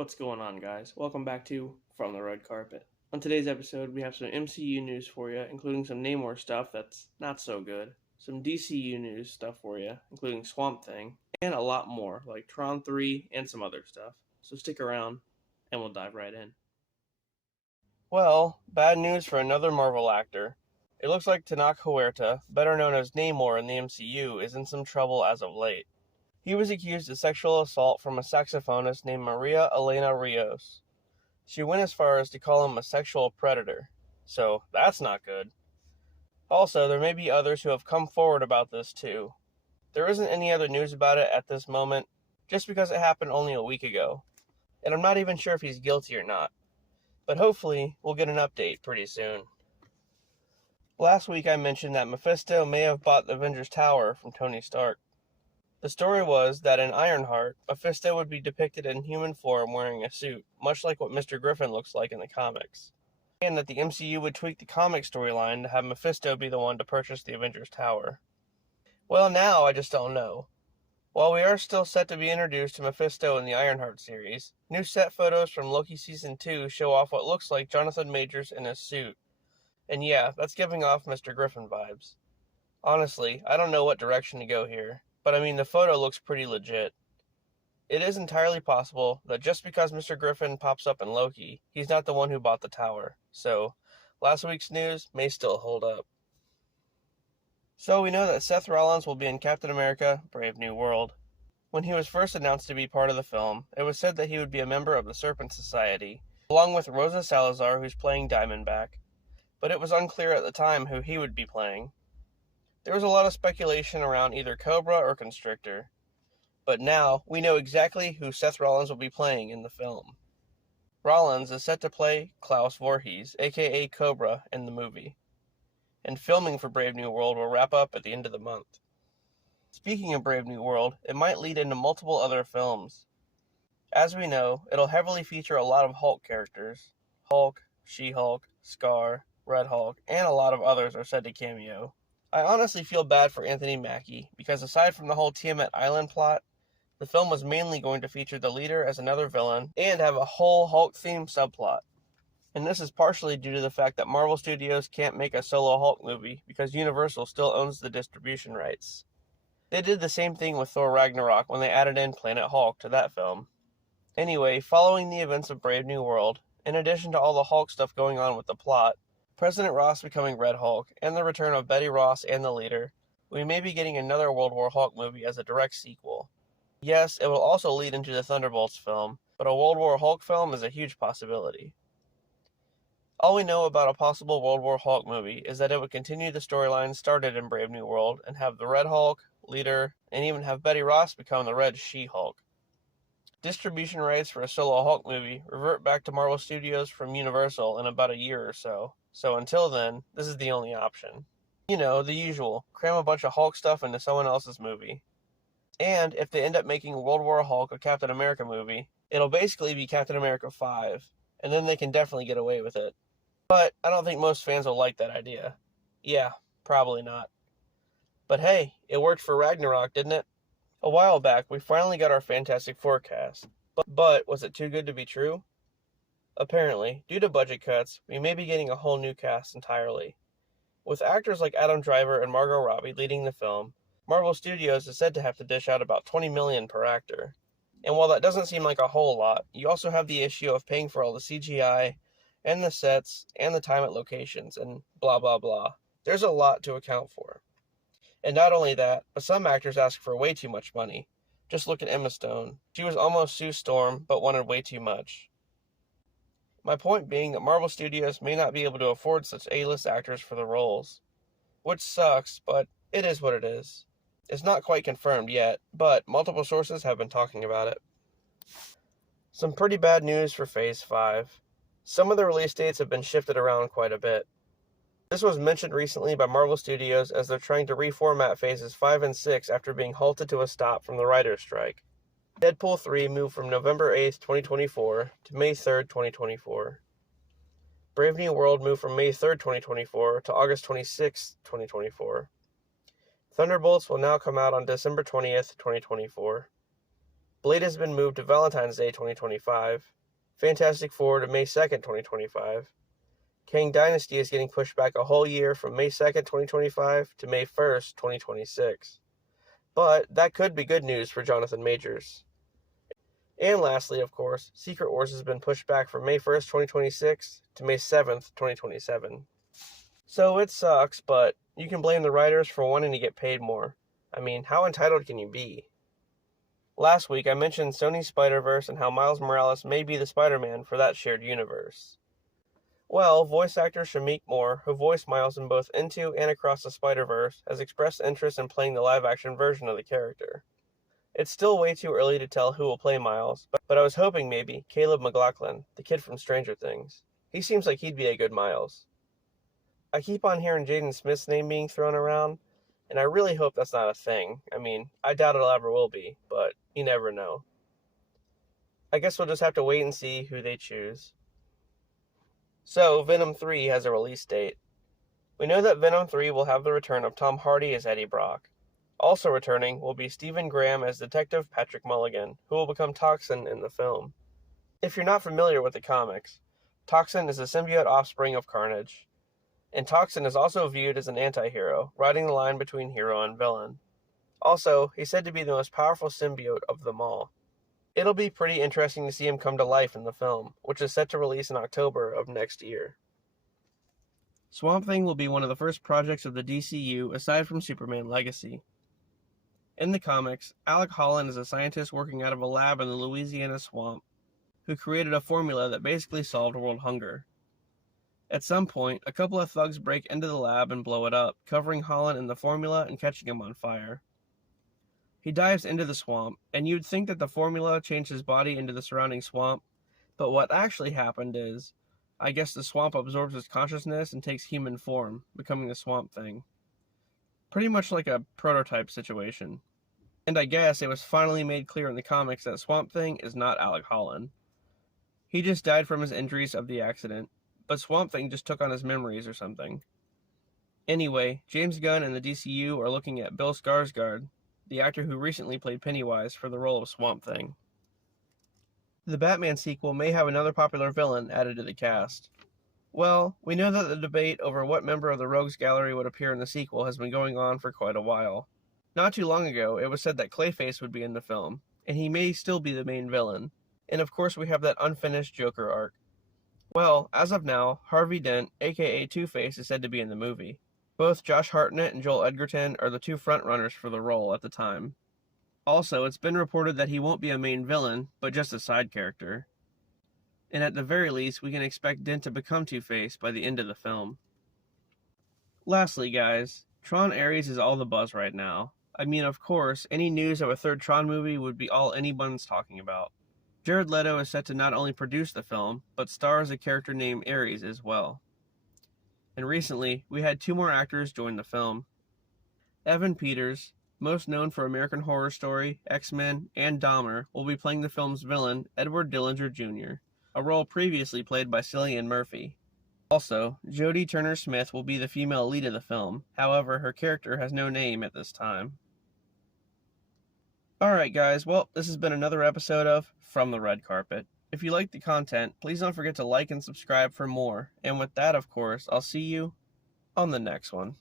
What's going on, guys? Welcome back to From the Red Carpet. On today's episode, we have some MCU news for you, including some Namor stuff that's not so good, some DCU news stuff for you, including Swamp Thing, and a lot more, like Tron 3 and some other stuff. So stick around, and we'll dive right in. Well, bad news for another Marvel actor. It looks like Tenoch Huerta, better known as Namor in the MCU, is in some trouble as of late. He was accused of sexual assault from a saxophonist named Maria Elena Rios. She went as far as to call him a sexual predator, so that's not good. Also, there may be others who have come forward about this too. There isn't any other news about it at this moment, just because it happened only a week ago, and I'm not even sure if he's guilty or not, but hopefully we'll get an update pretty soon. Last week I mentioned that Mephisto may have bought the Avengers Tower from Tony Stark. The story was that in Ironheart, Mephisto would be depicted in human form wearing a suit, much like what Mr. Griffin looks like in the comics, and that the MCU would tweak the comic storyline to have Mephisto be the one to purchase the Avengers Tower. Well, now I just don't know. While we are still set to be introduced to Mephisto in the Ironheart series, new set photos from Loki Season 2 show off what looks like Jonathan Majors in his suit. And yeah, that's giving off Mr. Griffin vibes. Honestly, I don't know what direction to go here. But I mean, the photo looks pretty legit. It is entirely possible that just because Mr. Griffin pops up in Loki, he's not the one who bought the tower. So, last week's news may still hold up. So we know that Seth Rollins will be in Captain America: Brave New World. When he was first announced to be part of the film, it was said that he would be a member of the Serpent Society, along with Rosa Salazar, who's playing Diamondback. But it was unclear at the time who he would be playing. There was a lot of speculation around either Cobra or Constrictor, but now we know exactly who Seth Rollins will be playing in the film. Rollins is set to play Klaus Voorhees, aka Cobra, in the movie, and filming for Brave New World will wrap up at the end of the month. Speaking of Brave New World, it might lead into multiple other films. As we know, it'll heavily feature a lot of Hulk characters. Hulk, She-Hulk, Scar, Red Hulk, and a lot of others are said to cameo. I honestly feel bad for Anthony Mackie, because aside from the whole Tiamat Island plot, the film was mainly going to feature the leader as another villain, and have a whole Hulk-themed subplot. And this is partially due to the fact that Marvel Studios can't make a solo Hulk movie, because Universal still owns the distribution rights. They did the same thing with Thor Ragnarok when they added in Planet Hulk to that film. Anyway, following the events of Brave New World, in addition to all the Hulk stuff going on with the plot, President Ross becoming Red Hulk, and the return of Betty Ross and the leader, we may be getting another World War Hulk movie as a direct sequel. Yes, it will also lead into the Thunderbolts film, but a World War Hulk film is a huge possibility. All we know about a possible World War Hulk movie is that it would continue the storyline started in Brave New World and have the Red Hulk, leader, and even have Betty Ross become the Red She-Hulk. Distribution rights for a solo Hulk movie revert back to Marvel Studios from Universal in about a year or so. So until then, this is the only option. You know, the usual, cram a bunch of Hulk stuff into someone else's movie. And if they end up making World War Hulk a Captain America movie, it'll basically be Captain America 5, and then they can definitely get away with it. But I don't think most fans will like that idea. Yeah, probably not. But hey, it worked for Ragnarok, didn't it? A while back, we finally got our Fantastic Four cast. But was it too good to be true? Apparently, due to budget cuts, we may be getting a whole new cast entirely. With actors like Adam Driver and Margot Robbie leading the film, Marvel Studios is said to have to dish out about $20 million per actor. And while that doesn't seem like a whole lot, you also have the issue of paying for all the CGI, and the sets, and the time at locations, and blah blah blah. There's a lot to account for. And not only that, but some actors ask for way too much money. Just look at Emma Stone. She was almost Sue Storm, but wanted way too much. My point being that Marvel Studios may not be able to afford such A-list actors for the roles. Which sucks, but it is what it is. It's not quite confirmed yet, but multiple sources have been talking about it. Some pretty bad news for Phase 5. Some of the release dates have been shifted around quite a bit. This was mentioned recently by Marvel Studios as they're trying to reformat Phases 5 and 6 after being halted to a stop from the writer's strike. Deadpool 3 moved from November 8th, 2024 to May 3rd, 2024. Brave New World moved from May 3rd, 2024 to August 26th, 2024. Thunderbolts will now come out on December 20th, 2024. Blade has been moved to Valentine's Day 2025. Fantastic Four to May 2nd, 2025. Kang Dynasty is getting pushed back a whole year from May 2nd, 2025 to May 1st, 2026. But that could be good news for Jonathan Majors. And lastly, of course, Secret Wars has been pushed back from May 1st, 2026 to May 7th, 2027. So it sucks, but you can blame the writers for wanting to get paid more. I mean, how entitled can you be? Last week I mentioned Sony's Spider-Verse and how Miles Morales may be the Spider-Man for that shared universe. Well, voice actor Shamik Moore, who voiced Miles in both Into and Across the Spider-Verse, has expressed interest in playing the live-action version of the character. It's still way too early to tell who will play Miles, but I was hoping maybe Caleb McLaughlin, the kid from Stranger Things. He seems like he'd be a good Miles. I keep on hearing Jaden Smith's name being thrown around, and I really hope that's not a thing. I mean, I doubt it ever will be, but you never know. I guess we'll just have to wait and see who they choose. So, Venom 3 has a release date. We know that Venom 3 will have the return of Tom Hardy as Eddie Brock. Also returning will be Stephen Graham as Detective Patrick Mulligan, who will become Toxin in the film. If you're not familiar with the comics, Toxin is a symbiote offspring of Carnage. And Toxin is also viewed as an anti-hero, riding the line between hero and villain. Also, he's said to be the most powerful symbiote of them all. It'll be pretty interesting to see him come to life in the film, which is set to release in October of next year. Swamp Thing will be one of the first projects of the DCU aside from Superman Legacy. In the comics, Alec Holland is a scientist working out of a lab in the Louisiana swamp, who created a formula that basically solved world hunger. At some point, a couple of thugs break into the lab and blow it up, covering Holland in the formula and catching him on fire. He dives into the swamp, and you'd think that the formula changed his body into the surrounding swamp, but what actually happened is, I guess the swamp absorbs his consciousness and takes human form, becoming the Swamp Thing. Pretty much like a prototype situation. And I guess it was finally made clear in the comics that Swamp Thing is not Alec Holland. He just died from his injuries of the accident, but Swamp Thing just took on his memories or something. Anyway, James Gunn and the DCU are looking at Bill Skarsgård, the actor who recently played Pennywise, for the role of Swamp Thing. The Batman sequel may have another popular villain added to the cast. Well, we know that the debate over what member of the Rogues Gallery would appear in the sequel has been going on for quite a while. Not too long ago, it was said that Clayface would be in the film, and he may still be the main villain. And of course we have that unfinished Joker arc. Well, as of now, Harvey Dent, aka TwoFace, is said to be in the movie. Both Josh Hartnett and Joel Edgerton are the two frontrunners for the role at the time. Also, it's been reported that he won't be a main villain, but just a side character. And at the very least, we can expect Dent to become Two-Face by the end of the film. Lastly, guys, Tron Ares is all the buzz right now. I mean, of course, any news of a third Tron movie would be all anyone's talking about. Jared Leto is set to not only produce the film, but star as a character named Ares as well. And recently, we had two more actors join the film. Evan Peters, most known for American Horror Story, X-Men, and Dahmer, will be playing the film's villain, Edward Dillinger Jr., a role previously played by Cillian Murphy. Also, Jodie Turner-Smith will be the female lead of the film, however, her character has no name at this time. Alright guys, well, this has been another episode of From the Red Carpet. If you liked the content, please don't forget to like and subscribe for more, and with that, of course, I'll see you on the next one.